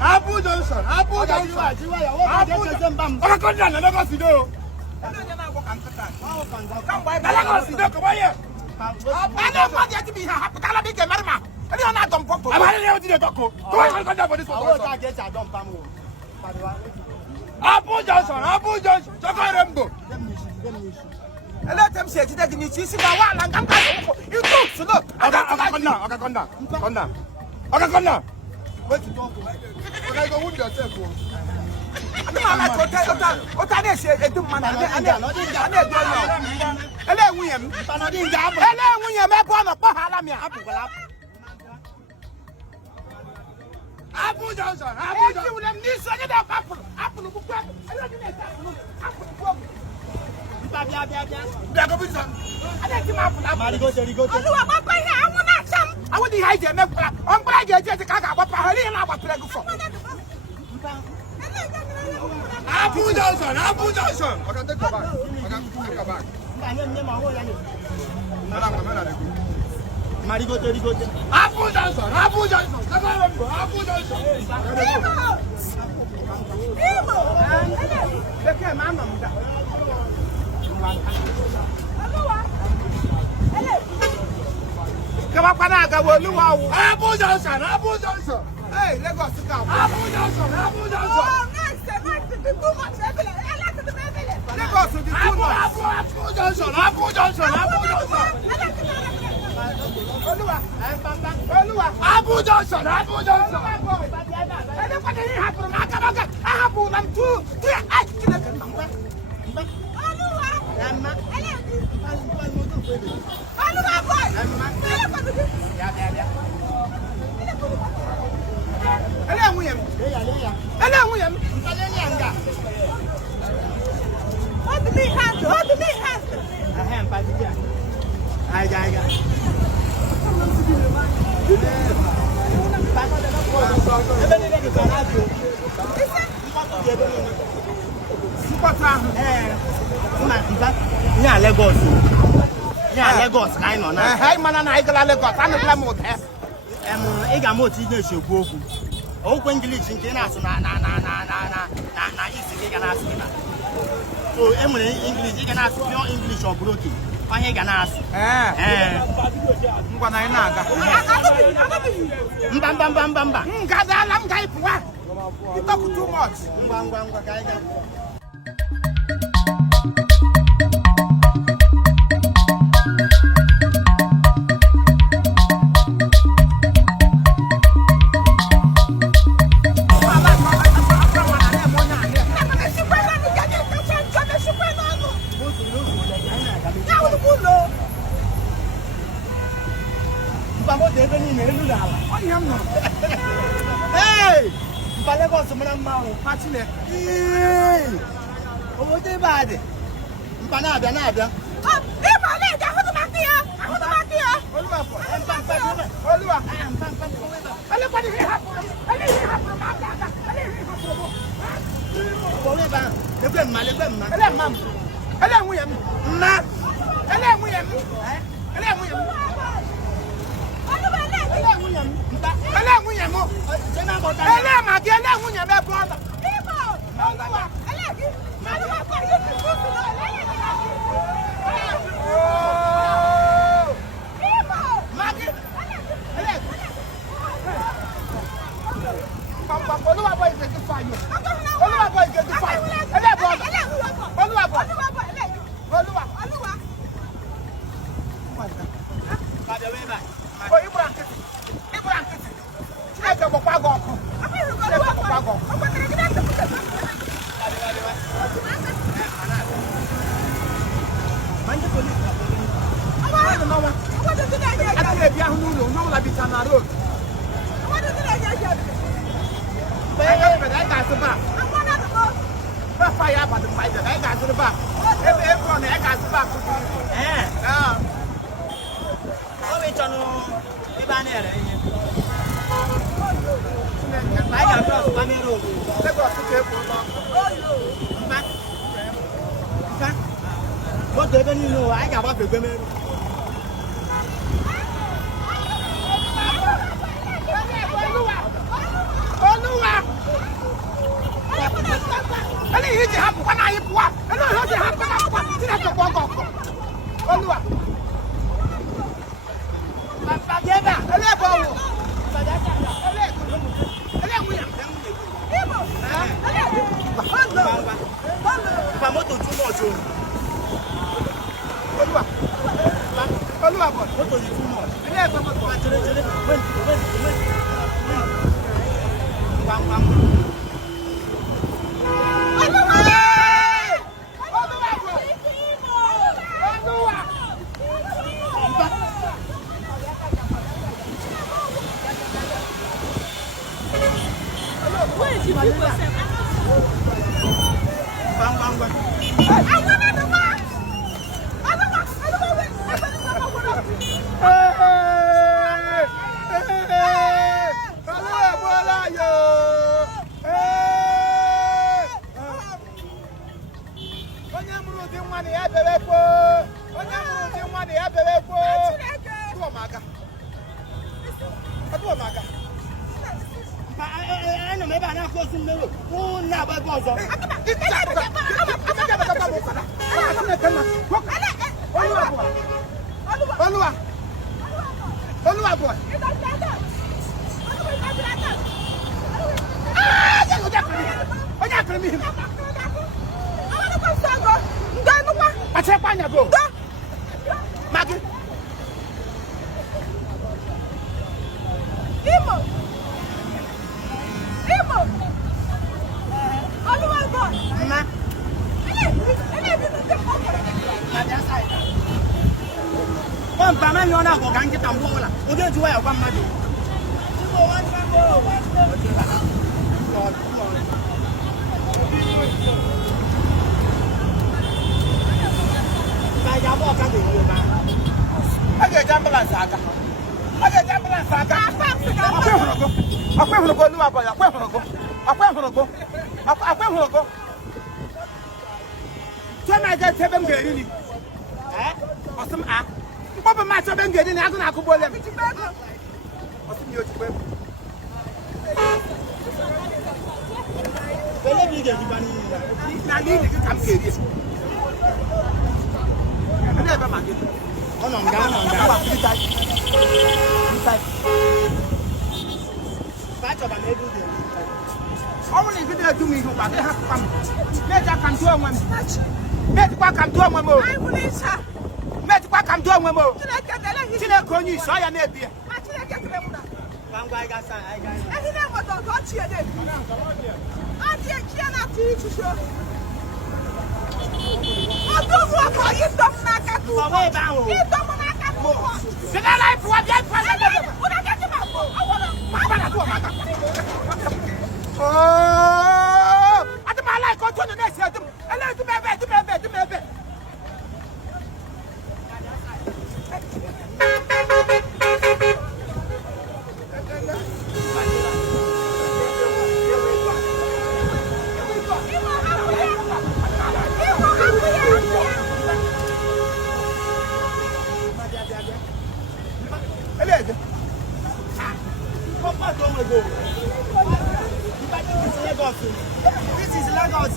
Apple Johnson. Apple Johnson. Apple Johnson. I can't do another video. Come by Lagos, come here. I don't want you to be happy. I don't get married. I don't know don't pop. I'm not going to talk. Go on, go for this one. Apple Johnson. Apple Johnson. Chocolate. And let them say that you see my one and I'm going. You go so look. Okay, come down. What you talk about? Okay, go with yourself. Apple Johnson. Apple Johnson. I can take her back. Apple Johnson. Apple Johnson. Hey, Lagos to come. Apple Johnson. Oh, nice. Too much. Lagos to too much. Apple Johnson. Apple Johnson. Lagos, I know. Hey, man, I got Lagos. I'm not going to get more teenage. Oh, English in Kenya, so English, you can ask your English or broken. I can ask. You talk too much. Hey! Lagos mama party le. Owo de bad. Mpa na abia. Ah, e ma le ja ho to makia. Oluwa for. Oluwa. Ale pa ni hapo. Ale ni hapo ma. Ole ba. Le gbe ma. Ele mam. Ele hu yam. Ma. Ele hu yam. Ele hu yam. Oluwa! ihe ji hapụkwa na anyị pụọ. Ele ihe ji hapụkwa na pụọ. Chineke bụ ọgọ ọkụ. Oluwa. Papa Geba, ele bụ ọwụ. Ele nwunye m. Igbo. Papa moto too much o. Oluwa. Oluwa boy. Moto is too much. Ele bụ moto. Jere. Wait. Bang. Oluwa boy. Maggi. Imo. Oluwa boy. Ma. One bama you na go kan kita mbo la. Oge juwa ya kwa mmadu. Imo one go. Ba ya bo ka de yo ba. Age ambulance aka. Akwe horogo Oluwa boy, akwe horogo. Tena ga tebe ngeri ni. Osum a. Papa ma tebe ngeri ni azu na akubo le. Osum yo tikwe. Bele bi ge di bani na ni ni kam ngeri. Ele ba ma ge. Ono nga. Wa free time. Bacho ba medu de. Owo ni video do me ho ba ge ha pam. Meja kan do onwem. Meti kwa kam do onwem o. Ai wunisha. Meti kwa kam do onwem o. Chineke onye iso ya na ebie. Ma Chineke kere mu na. Bangwa ai ga sa ai ga. Ehi na mo do chie de. Ati e chie na ti chucho. Odo mu ko yi stop na ka tu. Ba we ba o. Yi stop na ka tu. Se na life wa bia kwa se. Una ke ti ma ko. Awona. Ma ba na tu ma ka. Oh! Ati ma like ko to no na se adum. Ele tu bebe. This is Lagos.